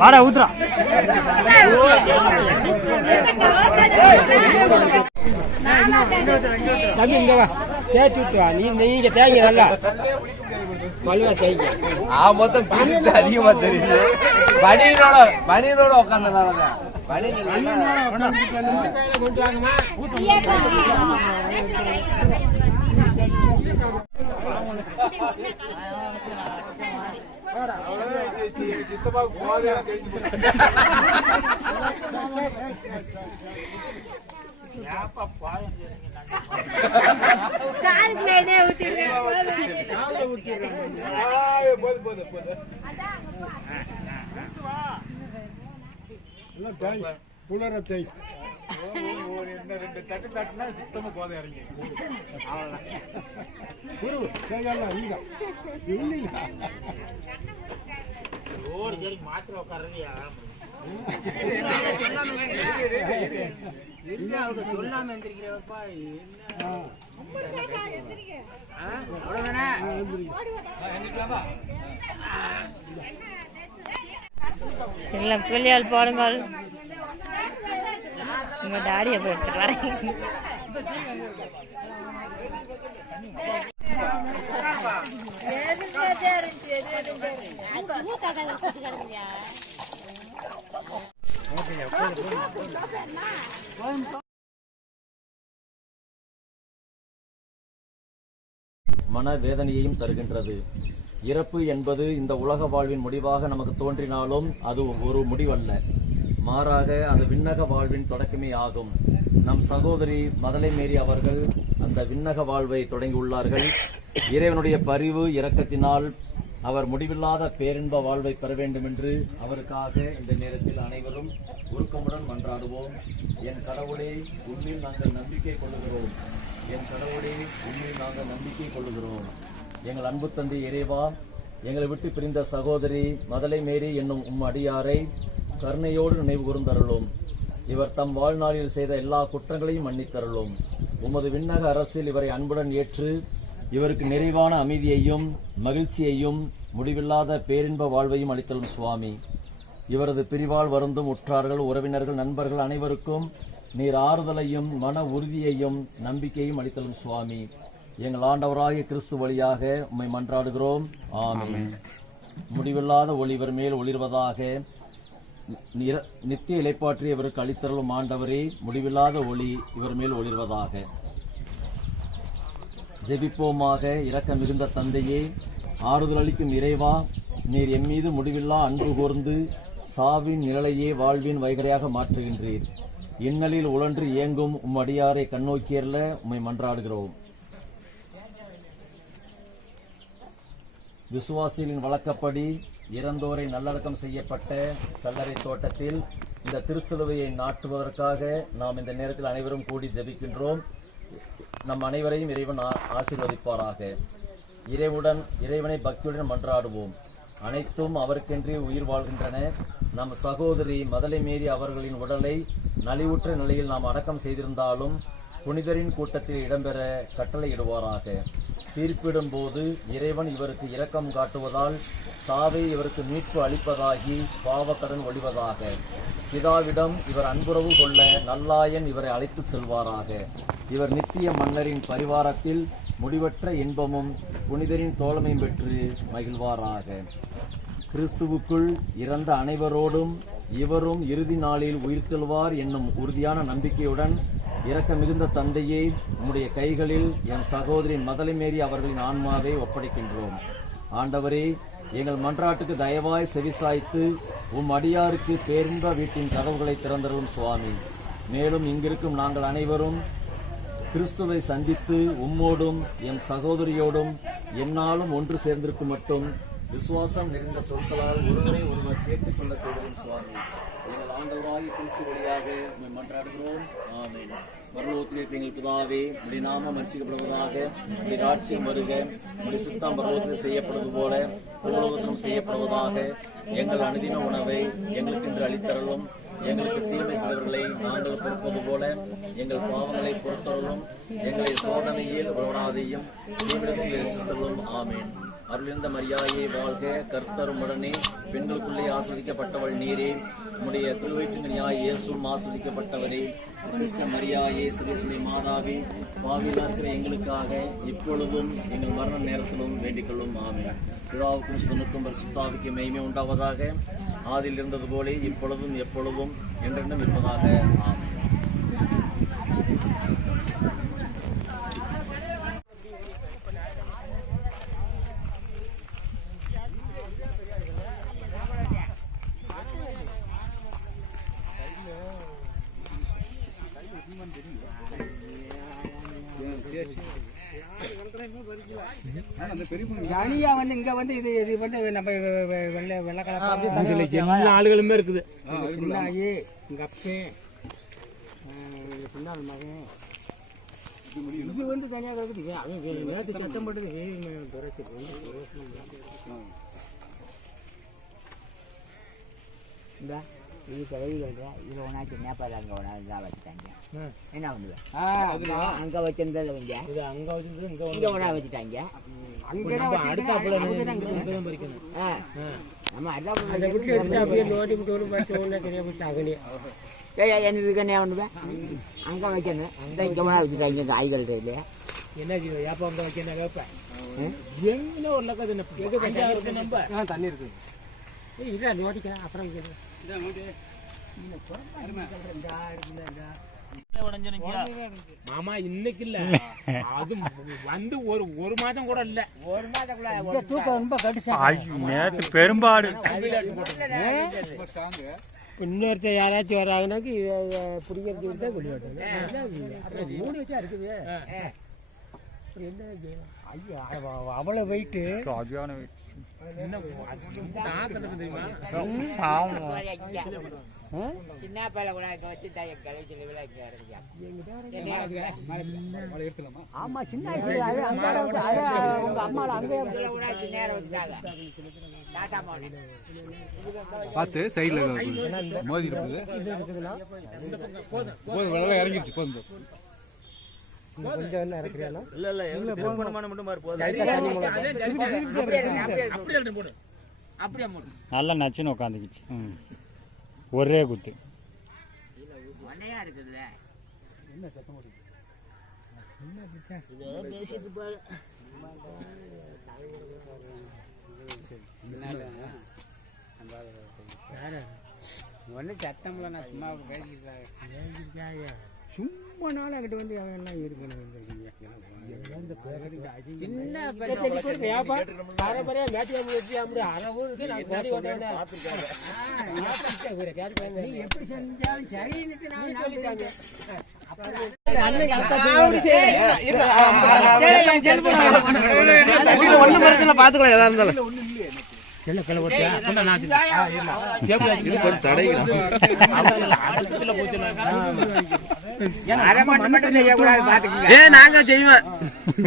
வாடா ஊத்துறா. தம்பி இங்க வா, தேய்ச்சி விட்டு வா. நீங்க தேய்ங்க நல்லா மல்லுவா தேய்ங்க. மொத்தம் அதிகமா தெரியுது. பனியனோட உட்காந்தனாலதான் கொண்டு வாங்கம்மா. ரெண்டு தட்டு தட்டுனா சுத்தமா போதை இறங்கி மாத்திர உட்காருங்கயா. சொல்லாம எந்திரிக்கிறப்பா எல்லாம் பிள்ளையால் பாடுங்கள். உங்க டாடியை போட்டு வரேன். மனவேதனையையும் தருகின்றது. இறப்பு என்பது இந்த உலக வாழ்வின் முடிவாக நமக்கு தோன்றினாலும் அது ஒரு முடிவல்ல, மாறாக அது விண்ணக வாழ்வின் தொடக்கமே ஆகும். நம் சகோதரி மதலை மேரி அவர்கள் அந்த விண்ணக வாழ்வை தொடங்கியுள்ளார்கள். இறைவனுடைய பரிவு இரக்கத்தினால் அவர் முடிவில்லாத பேரின்ப வாழ்வை பெற வேண்டும் என்று அவருக்காக இந்த நேரத்தில் அனைவரும் உருக்கமுடன் மன்றாடுவோம். என் கடவுளே, உண்மையில் நாங்கள் நம்பிக்கை கொள்ளுகிறோம். என் கடவுளே, உண்மையில் நாங்கள் நம்பிக்கை கொள்ளுகிறோம். எங்கள் அன்பு தந்தை இறைவா, எங்களை விட்டு பிரிந்த சகோதரி மதலை மேரி என்னும் அடியாரை கருணையோடு நினைவு கூர்ந்தருளும். இவர் தம் வாழ்நாளில் செய்த எல்லா குற்றங்களையும் மன்னித்தருளும். உமது விண்ணக அரசில் இவரை அன்புடன் ஏற்று இவருக்கு நிறைவான அமைதியையும் மகிழ்ச்சியையும் முடிவில்லாத பேரின்ப வாழ்வையும் அளித்தருளும் சுவாமி. இவரது பிரிவால் வருந்தும் உற்றார்கள், உறவினர்கள், நண்பர்கள் அனைவருக்கும் நீர் ஆறுதலையும் மன உறுதியையும் நம்பிக்கையும் அளித்தருளும் சுவாமி. எங்கள் ஆண்டவராகிய கிறிஸ்து வழியாக உம்மை மன்றாடுகிறோம். ஆமென். முடிவில்லாத ஒளி இவர் மேல் ஒளிர்வதாக. நித்திய இலைப்பாற்றி இவருக்கு அளித்தருளும் ஆண்டவரே, முடிவில்லாத ஒளி இவர் மேல் ஒளிர்வதாக. ஜெபிப்போமாக. இரக்க மிகுந்த தந்தையே, ஆறுதல் அளிக்கும் இறைவா, நீர் எம்மீது முடிவில்லா அன்பு கூர்ந்து சாவின் நிழலையே வாழ்வின் வைகரையாக மாற்றுகின்றீர். இன்னலில் உழன்று இயங்கும் அடியாரை கண்ணோக்கியர்ல உம்மை மன்றாடுகிறோம். விசுவாசிகளின் வழக்கப்படி இறந்தோரை நல்லடக்கம் செய்யப்பட்ட கல்லறை தோட்டத்தில் இந்த திருச்சிலுவையை நாட்டுவதற்காக நாம் இந்த நேரத்தில் அனைவரும் கூடி ஜெபிக்கின்றோம். நம் அனைவரையும் இறைவன் ஆசீர்வதிப்பாராக. இறைவனை பக்தியுடன் மன்றாடுவோம். அனைத்தும் அவருக்கென்றே உயிர் வாழ்கின்றன. நம் சகோதரி மதலை மேரி அவர்களின் உடலை நலிவுற்ற நிலையில் நாம் அடக்கம் செய்திருந்தாலும் புனிதரின் கூட்டத்தில் இடம்பெற கட்டளையிடுவாராக. தீர்ப்பிடும் போது இறைவன் இவருக்கு இரக்கம் காட்டுவதால் சாவை இவருக்கு மீட்பு அளிப்பதாகி பாவக்கடன் ஒழிவதாக. பிதாவிடம் இவர் அன்புறவு கொள்ள நல்லாயன் இவரை அழைத்துச் செல்வாராக. இவர் நித்திய மன்னரின் பரிவாரத்தில் முடிவற்ற இன்பமும் புனிதரின் தோழமையும் பெற்று மகிழ்வாராக. கிறிஸ்துவுக்குள் இறந்த அனைவரோடும் இவரும் இறுதி நாளில் உயிர்த்தெழுவார் என்னும் உறுதியான நம்பிக்கையுடன் இரக்க மிகுந்த தந்தையே, உம்முடைய கைகளில் என் சகோதரி மதலை மேரி அவர்களின் ஆன்மாவை ஒப்படைக்கின்றோம். ஆண்டவரே, எங்கள் மன்றாட்டுக்கு தயவாய் செவிசாய்த்து அடியாருக்கு பேரின்ப வீட்டின் கதவுகளை திறந்தருளும் சுவாமி. மேலும் இங்கிருக்கும் நாங்கள் அனைவரும் கிறிஸ்துவை சந்தித்து உம்மோடும் எம் சகோதரியோடும் என்னாலும் ஒன்று சேர்ந்திருக்கும் மட்டும் விசுவாசம் நிறைந்த சொற்களால் ஒருவரை ஒருவர் கேட்டுக்கொள்ள செய்தரும் சுவாமி. எங்கள் ஆண்டவராகிய கிறிஸ்து வழியாக மன்றாடுகிறோம். ஆமென். பரலோகத்திலே எங்கள் பிதாவே, உம்முடைய நாமம் மரிசிக்கப்படுவதாக, உம்முடைய ராஜ்யம் வருக, உம்முடைய சித்தம் பரலோகத்தில் செய்யப்படுவது போல பூலோகத்திலும் செய்யப்படுவதாக. எங்கள் அனுதின உணவை எங்களுக்கு இன்று அளித்தருளும். எங்களுக்கு தீமை செய்தவர்களை நாங்கள் பொறுப்பது போல எங்கள் பாவங்களை பொறுத்தருளும். எங்களை சோதனையில் விடாதையும் தீவிரத்தில் ரட்சித்தருளும். ஆமென். அருளிருந்த மரியாயே வாழ்க, கர்த்தரும் உடனே பெண்களுக்குள்ளே ஆஸ்வதிக்கப்பட்டவள் நீரே. உம்முடைய திருவயிற்றினாய் இயேசுவும் ஆஸ்வதிக்கப்பட்டவரே. சிஸ்டர் மரியாயே, சிறுசுடைய மாதாவே, பாவியில் இருக்கிற எங்களுக்காக இப்பொழுதும் எங்கள் மரண நேரத்திலும் வேண்டிக் கொள்ளும். ஆமென். பிதாவுக்கும் சுதனுக்கும் பரிசுத்தாவிக்கு மகிமை உண்டாவதாக. ஆதியில் இருந்தது போலே இப்பொழுதும் எப்பொழுதும் என்றென்றும் இருப்பதாக. ஆமென். தனியா வந்து இங்க வந்து இது வந்து நம்ம வெள்ளை கலர் எல்லா ஆளுகளுமே இருக்குது. சின்னாயி, எங்க அப்பன், பின்னால் மகன், இது வந்து தனியா இருக்குது. அவன் நேற்று சத்தம் போட்டது இது கிழவிகள் இதுல ஒன்னாச்சு நேபாள் அங்க ஒன்னா வச்சுட்டாங்க. என்ன பண்ணுவேன் அங்க வச்சிருந்தது அங்க வச்சிருந்தது இங்க ஒன்னா வச்சுட்டாங்க. அடுத்தாப்புல நம்ம என்னதுக்கு என்ன பண்ணுவேன் அங்க வைக்கணும். இங்க ஒன்னா வச்சுட்டாங்க காய்கறி இல்லையா என்ன ஏப்பா அங்க வைக்கணும் வைப்பேன் எங்க ஒரு லட்சம் தண்ணி இருக்கு. இல்ல நோட்டிக்க அப்புறம் மாமா இன்னைக்கு இல்ல, அது வந்து ஒரு மாதம் கூட இல்ல. ஒரு மாதம் கூட தூக்கம் ரொம்ப நேற்று பெரும்பாடு. இன்னொருத்த யாராச்சும் வராங்கன்னாக்கி பிடிக்கிறது விட்டா கொண்டு மூணு வச்சா இருக்குது. ஐயா அவ்வளோ வெயிட்டு, சின்ன பையில கூட வச்சு ஆமா சின்ன உங்க அம்மால அங்கே நேரம் வச்சுட்டாங்க. பார்த்து சைடுல மோதி இருக்குது. இறங்கிருச்சு கொஞ்சம் என்ன இறக்குறியா? நல்லா நச்சுன்னு உட்காந்துக்குச்சு. ஒரே குத்து இருக்குல்ல ஒன்னும் சத்தம்ல நான் சும்மா பேசிக்கிட்டாங்க. சும்மா நாள் அங்கிட்டு வந்து எல்லாம் இருக்கணும். எப்படி செஞ்சாலும் சரின்னு பாத்துக்கலாம். எதா இருந்தாலும் நாங்க செய்வேன்.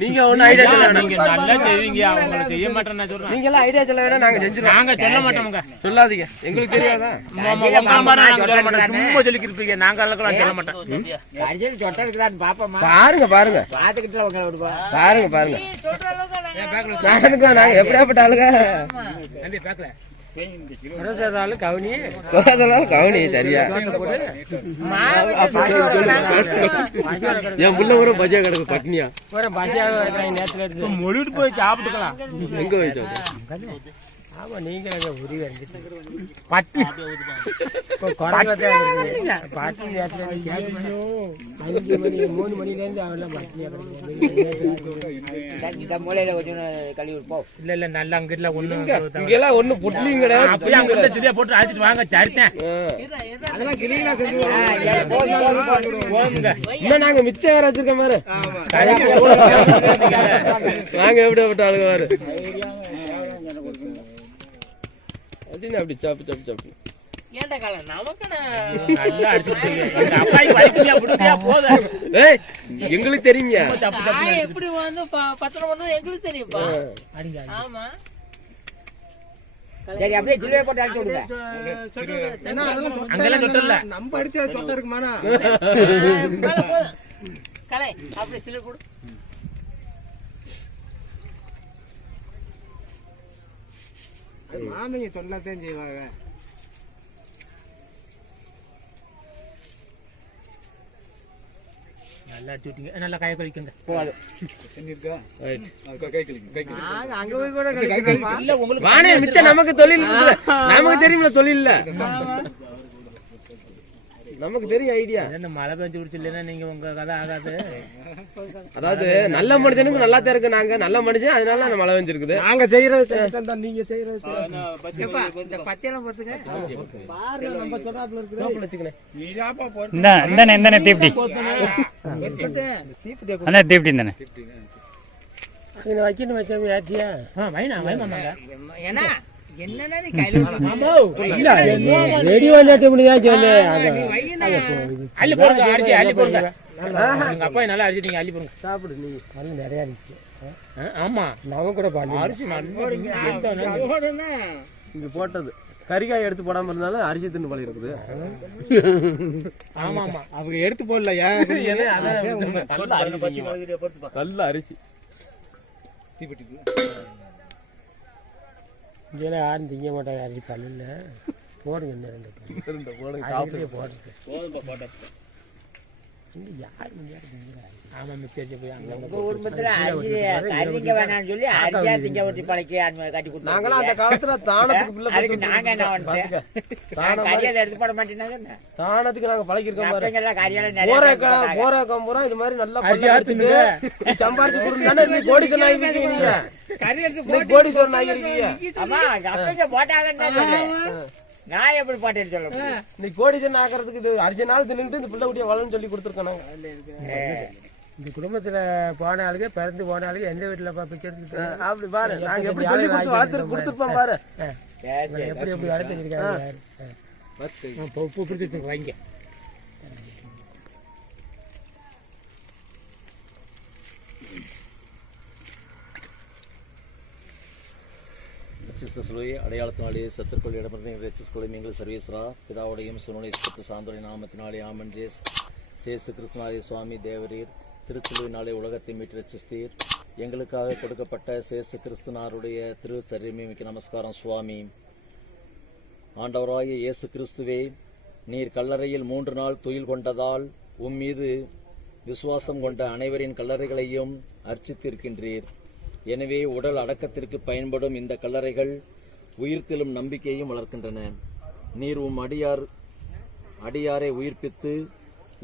நீங்க ஒண்ணு ஐடியா நல்லா செய்வீங்க. அவங்க செய்ய மாட்டேன் நீங்க எல்லாம் ஐடியா சொல்ல வேணா, நாங்க செஞ்சிருவோம். நாங்க சொல்ல மாட்டோம். சொல்லாதீங்க, எங்களுக்கு தெரியாதா? சும்மா சொல்லிக்கிருப்பீங்க. நாங்க எல்லாம் சொல்ல மாட்டோம். பாருங்க பாருங்க பாருங்க பாருங்க நாங்க எப்படியாப்பட்ட ஆளுங்க. கவுனி சரியா என் புள்ள ஒரு பஜ்ஜியா கிடக்கு பட்னியா மொழிட்டு போய் சாப்பிட்டுக்கலாம். எங்க போய் சாப்பிட்டு? ஆமா நீங்க பட்டி பாட்டி 5 மணி 3 மணில இருந்து அவெல்லாம் மூலையில கொஞ்சம் கழுவி இருப்போம். இல்ல இல்ல நல்லா அங்கிட்ட இங்கெல்லாம் ஒண்ணு பொட்டலிங்க கிடையாது. அப்படியே அங்கிட்ட சுதியா போட்டு அழைச்சிட்டு வாங்க. சரித்தேன் அதெல்லாம் கிளீனா செஞ்சுவோங்க. இன்னும் நாங்க மிச்சம் வேற வச்சிருக்கோம் பாரு. நாங்க எப்படி விட்ட ஆளுங்க பாரு. அப்படி சாப்பிட்டு சாப்பிட்டு சாப்பிட்டு எங்களுக்கு தெரியுங்க. எப்படி வந்து பத்திரம் எங்களுக்கு தெரியும்ப்பா. ஆமா சரி அப்படியே சிலுவை போட்டு அடிச்சு விடுங்க. அங்கெல்லாம் சொட்டல நம்ம அடிச்சா சொட்ட இருக்குமானா கலை அப்படியே சிலுவை போடு. ஆமாங்க சொல்லத்தான் செய்வாங்க. நல்லா அடிச்சு விட்டீங்க. நல்லா காய கழிக்குங்க. அங்க போய் கூட கிடைக்கும். இல்ல உங்களுக்கு வானே மிச்சம் நமக்கு தொழில் இருக்குல்ல. நமக்கு தெரியுமில்ல தொழில் இல்ல. நமக்கு தெரியும் ஐடியா. இந்த மழை பெஞ்சு விடுச்சு இல்லைன்னா நீங்க உங்க கதை ஆகாது. அதாவது நல்ல மனுஷனுக்கு நல்லா இருக்கு. நாங்க நல்ல மனுஷன், அதனால அந்த மழை பெஞ்சிருக்குது. நாங்க செய்யறது நீங்க செய்யறது இந்த பச்சையெல்லாம் பார்த்துக்க. நம்ம சொன்னாப்புல இருக்குது. இந்த தீப்டி அந்த தீப்டி தானே வைக்கணும் வச்சோம் ஆச்சியா. வைனா வைமாங்க. ஏன்னா என்னன்னா நீ கையில ரெடி வந்துட்டு முடியாது சொல்லு. அள்ளி போடுங்க. அடிச்சு அள்ளி போடுங்க. எங்க அப்பா நல்லா அடிச்சிட்டீங்க. அள்ளி போடுங்க. சாப்பிடு நீ. அது நிறைய அடிச்சு. ஆமா நாம கூட பாடு அரிசி இங்க போட்டது கறிக்காய் எடுத்து போடாம இருந்தாலும் அரிசி தின்னு பழி இருக்குது. ஆமா ஆமா அவங்க எடுத்து போடலையா? நல்ல அரிசி இங்கே யாரும் திங்க மாட்டாங்க. அரிசி பல்லில் போடுங்க. போடுங்க சாப்பிட்டு போடுறது. யார் ஆமா மிச்சரிச்சு போய் அங்க குடும்பத்துல அரிசி கறிங்க வேணாம்னு சொல்லி அரிசியா திங்க ஊற்றி பழக்கி கட்டி கொடுத்தாங்க. நாங்களாம் அந்த காலத்துல தானத்துக்கு அதுக்கு நாங்க என்ன வந்துட்டேன். கறியாத எடுத்து போட மாட்டேன்னா தானத்துக்கு நாங்க பழகிருக்கோம் பாரு. எல்லாம் கறியால நிறைய போராக்கம் பூரா இது மாதிரி நல்லா சம்பாரிச்சு கொடுத்தானே நீ கோடீஸ்வரன் ஆகிருக்கீங்க. நீங்க கறி எடுத்து கோடீஸ்வரன் ஆகிருக்கீங்க. ஆமா அப்பங்க போட்டாங்கன்னு நான் எப்படி பாட்டேன்னு சொல்ல. நீ கோடீஸ்வரன் ஆகிறதுக்கு இது அரிசி நாள் தின்னுட்டு இந்த பிள்ளை குட்டியை வளர்ன்னு சொல்லி கொடுத்துருக்கோம் நாங்க. இந்த குடும்பத்துல போன ஆளுக்கு பிறந்து போன ஆளுக்கு எந்த வீட்டுல பிச்சை எடுத்து அப்படி பாரு. நாங்க எப்படி சொல்லி கொடுத்து வளர்த்து கொடுத்துருப்போம் பாரு. எப்படி எப்படி வளர்த்துருக்காங்க. உப்பு பிடிச்சிட்டு வைங்க. சிலுவையை அடையாளத்தினாலே சத்துருக்குள் இடம்பெற்ற ரட்சிஸ்குலை நீங்கள் சர்வேஸ்வரா பிதாவுடையும் சுனோனை சத்து சாந்தோரை நாமத்தினாலே ஆமன் சேசு கிருஷ்ணாலே சுவாமி தேவரீர் திருச்சிலுவினாலே உலகத்தை மீட்டு ரட்சிஸ்தீர். எங்களுக்காக கொடுக்கப்பட்ட சேசு கிறிஸ்துனாருடைய திரு சரீரமே மிக்க நமஸ்காரம் சுவாமி. ஆண்டவராகிய இயேசு கிறிஸ்துவே, நீர் கல்லறையில் 3 நாள் துயில் கொண்டதால் மீது விசுவாசம் கொண்ட அனைவரின் கல்லறைகளையும் அர்ச்சித்திருக்கின்றீர். எனவே உடல் அடக்கத்திற்கு பயன்படும் இந்த கல்லறைகள் உயிர்த்தெழும் நம்பிக்கையும் வளர்க்கின்றன. நீர் அடியாரை உயிர்ப்பித்து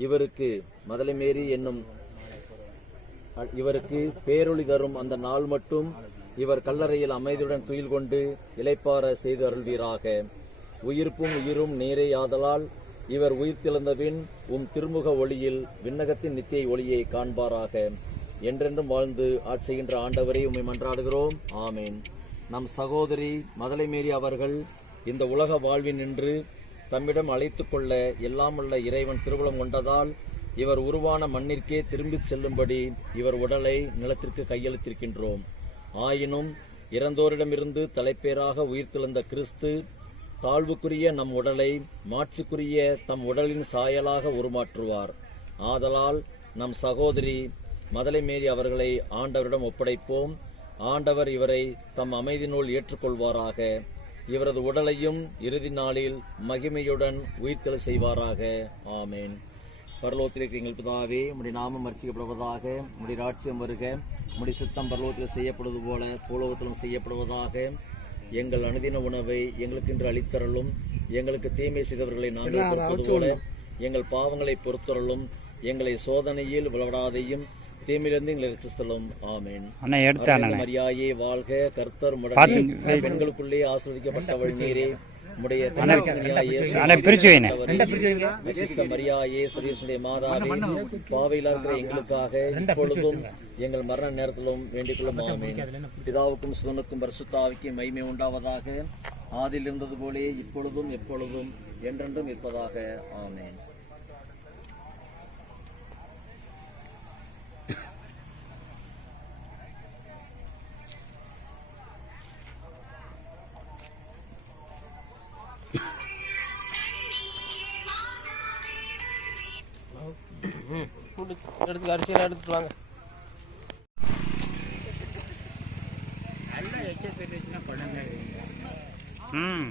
இவருக்கு மதலைமேரி என்னும் இவருக்கு பேரொளி தரும் அந்த நாள் மட்டும் இவர் கல்லறையில் அமைதியுடன் துயில் கொண்டு இளைப்பாற செய்து அருள்வீராக. உயிர்ப்பும் உயிரும் நீரே ஆதலால் இவர் உயிர்த்தெழுந்தபின் திருமுக ஒளியில் விண்ணகத்தின் நித்திய ஒளியை காண்பாராக. என்றென்றும் வாழ்ந்து ஆட்சிகின்ற ஆண்டவரை உம்மை மன்றாடுகிறோம். ஆமேன். நம் சகோதரி மதலைமேரி அவர்கள் இந்த உலக வாழ்வில் நின்று தம்மிடம் அழைத்துக் கொள்ள எல்லாமுள்ள இறைவன் திருவுளம் கொண்டதால் இவர் உருவான மண்ணிற்கே திரும்பிச் செல்லும்படி இவர் உடலை நிலத்திற்கு கையளித்திருக்கின்றோம். ஆயினும் இறந்தோரிடமிருந்து தலைப்பேராக உயிர்த்தெழுந்த கிறிஸ்து தாழ்வுக்குரிய நம் உடலை மாட்சிக்குரிய தம் உடலின் சாயலாக உருமாற்றுவார். ஆதலால் நம் சகோதரி மதலைமேரி அவர்களை ஆண்டவரிடம் ஒப்படைப்போம். ஆண்டவர் இவரை தம் அமைதியினுள் ஏற்றுக்கொள்வாராக. இவரது உடலையும் இறுதி நாளில் மகிமையுடன் உயிர்த்தெழ செய்வாராக. ஆமேன். பரலோகத்திற்கு எங்கள் பிதாவே, உம்முடைய நாமம் அர்ச்சிக்கப்படுவதாக. உம்முடைய ராட்சியம் வருக. உம்முடைய சித்தம் பரலோகத்தில் செய்யப்படுவது போல பூலோகத்திலும் செய்யப்படுவதாக. எங்கள் அனுதின உணவை எங்களுக்கு இன்று அளித்தரலும். எங்களுக்கு தீமை செய்தவர்களை நாங்கள் பொறுப்பது போல எங்கள் பாவங்களை பொறுத்தரலும். எங்களை சோதனையில் விளையாடாதையும் தீமையிலிருந்து எங்களை ரட்சித்தலும். ஆமேன். மரியாயே வாழ்க. கர்த்தர் பெண்களுக்குள்ளே ஆசீர்வதிக்கப்பட்டவள் நீரே. உம்முடைய மரியாயே சர்வேசுடைய மாதாவே, பாவையில இருக்கிற எங்களுக்காக இப்பொழுதும் எங்கள் மரண நேரத்திலும் வேண்டிக் கொள்ளும். ஆமேன். பிதாவுக்கும் சுதனுக்கும் பரிசுத்தாவிக்கும் மகிமை உண்டாவதாக. ஆதியில் இருந்தது போலே இப்பொழுதும் எப்பொழுதும் என்றென்றும் இருப்பதாக. ஆமேன். எடுத்து அரிசியெல்லாம் எடுத்துட்டு வாங்க. நல்லா எச்சரிக்கை ம்